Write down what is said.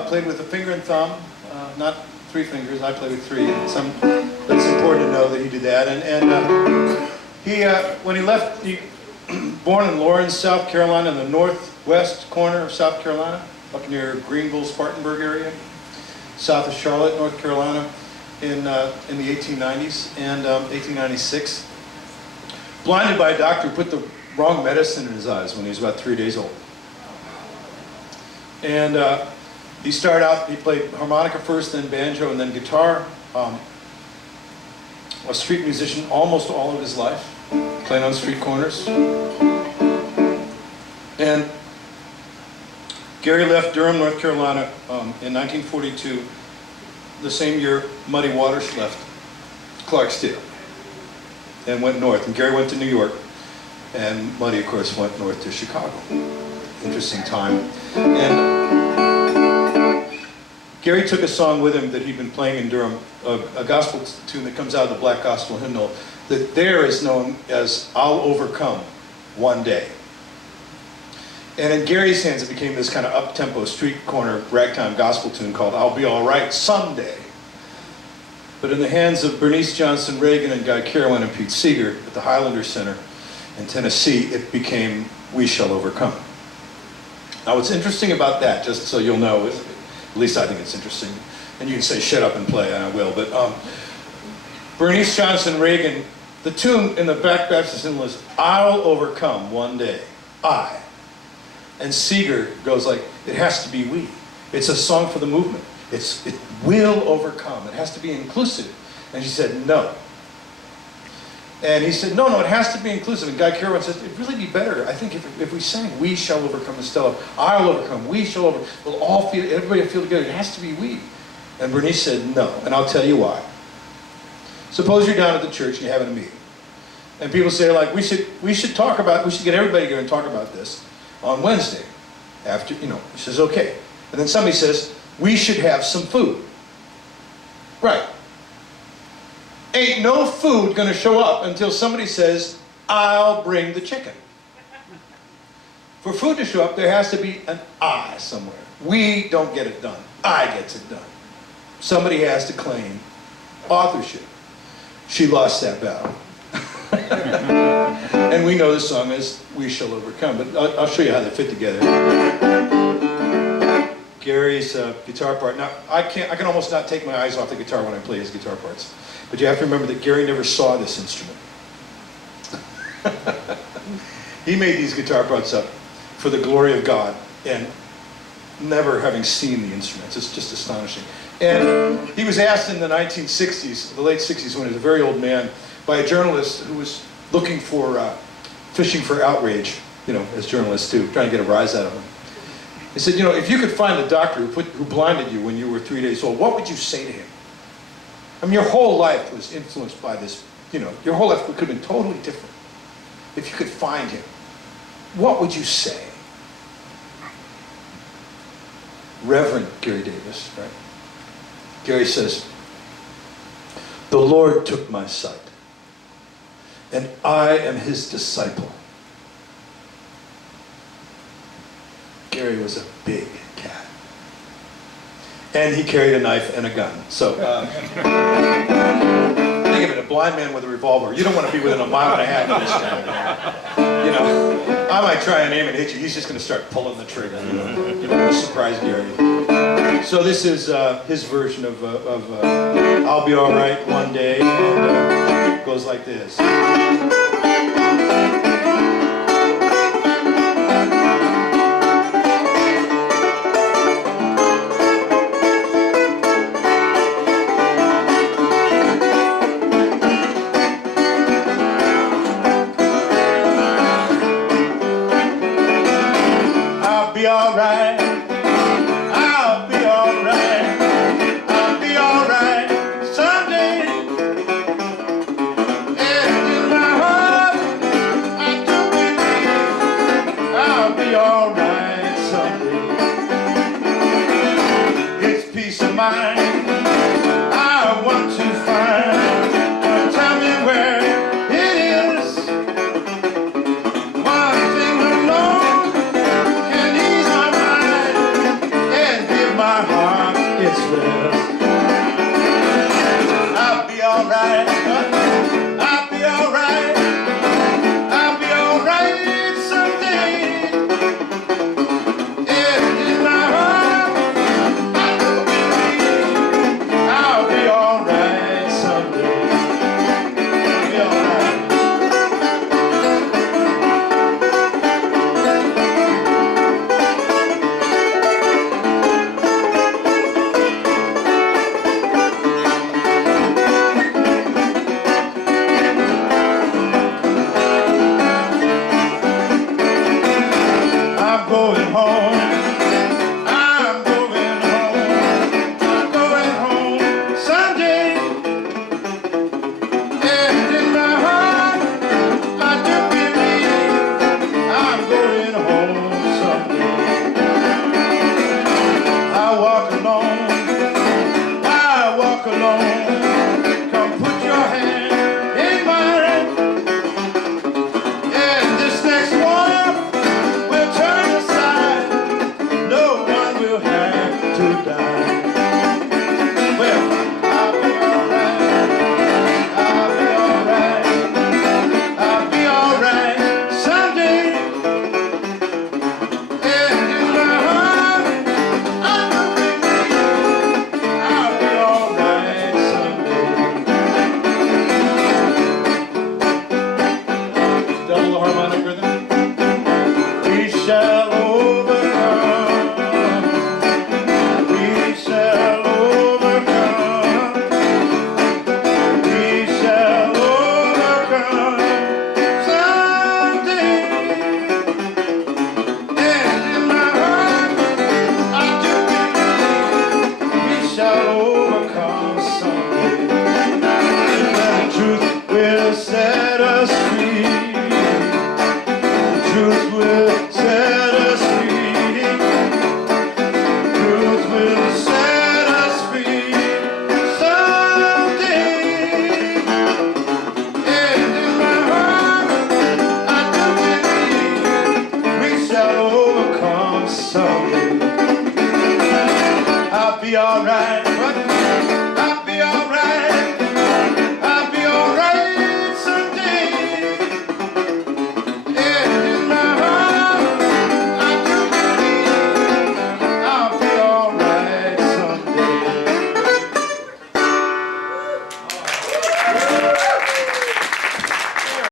played with a finger and thumb, not 3 fingers. I played with 3. But it's important to know that he did that. And he, when he left, born in Lawrence, South Carolina, in the northwest corner of South Carolina, up near Greenville, Spartanburg area, south of Charlotte, North Carolina, in the 1890s and 1896. Blinded by a doctor who put the wrong medicine in his eyes when he was about 3 days old. And he started out, he played harmonica first, then banjo, and then guitar. A street musician almost all of his life, playing on street corners. And Gary left Durham, North Carolina in 1942, the same year Muddy Waters left Clarksdale and went north. And Gary went to New York, and Muddy, of course, went north to Chicago. Interesting time. And Gary took a song with him that he'd been playing in Durham, a gospel tune that comes out of the Black Gospel Hymnal, that there is known as "I'll Overcome One Day." And in Gary's hands, it became this kind of up-tempo, street corner, ragtime gospel tune called "I'll Be All Right Someday." But in the hands of Bernice Johnson Reagan and Guy Carowin and Pete Seeger at the Highlander Center in Tennessee, it became "We Shall Overcome." Now, what's interesting about that, just so you'll know, is, at least I think it's interesting, and you can say shut up and play, and I will, but Bernice Johnson Reagan, the tune in the Black Baptist hymn was "I'll overcome one day, I." And Seeger goes like, it has to be we. It's a song for the movement. It will overcome. It has to be inclusive. And she said, no. And he said, no, it has to be inclusive. And Guy Carowin said, it'd really be better, I think, if we sang "We shall overcome" instead of "I'll overcome," "We shall overcome." We'll all feel, everybody will feel together. It has to be we. And Bernice said, no. And I'll tell you why. Suppose you're down at the church and you're having a meeting. And people say, like, we should get everybody together and talk about this on Wednesday. After, he says, okay. And then somebody says, we should have some food. Right. Ain't no food going to show up until somebody says, I'll bring the chicken. For food to show up, there has to be an I somewhere. We don't get it done. I gets it done. Somebody has to claim authorship. She lost that battle. And we know the song is "We Shall Overcome," but I'll show you how they fit together. Gary's guitar part. Now, I can almost not take my eyes off the guitar when I play his guitar parts. But you have to remember that Gary never saw this instrument. He made these guitar parts up for the glory of God, and never having seen the instruments. It's just astonishing. And he was asked in the 1960s, the late 60s, when he was a very old man, by a journalist who was looking for, fishing for outrage, as journalists do, trying to get a rise out of him. He said, if you could find the doctor who blinded you when you were 3 days old, what would you say to him? I mean, your whole life was influenced by this, your whole life could have been totally different. If you could find him, what would you say? Reverend Gary Davis, right? Gary says, the Lord took my sight, and I am his disciple. Gary was a big cat. And he carried a knife and a gun. So, think of it, a blind man with a revolver. You don't want to be within a mile and a half of this guy. I might try and aim and hit you. He's just going to start pulling the trigger. You don't want to surprise Gary. So this is his version of "I'll Be All Right One Day," and it goes like this. I'll be all right. I'll be all right. I'll be all right someday. And in my heart, I do believe I'll be all right someday. It's peace of mind I want to find. Tell me where it is. One thing alone can ease my mind and give my always rest. I'll be alright. I'll be alright. I'll be alright someday. And in my heart, I do believe I'll be alright someday. I'll be alright. I'm going home. I'm going home. I'm going home someday. And in my heart, I do believe I'm going home someday. I walk alone. I walk alone. Come put your hand in mine. And this next one will turn aside. No one will have to die. Well, I'll be alright. I'll be alright. I'll be alright someday. And in my heart, I do believe I'll be alright someday. Double harmonic rhythm. We shall overcome. We shall overcome. We shall overcome someday. And in my heart, I do believe we shall overcome someday. The truth will set us free. Truth will set us free. Truth will set us free someday. And in my heart, I do believe we shall overcome someday. I'll be alright.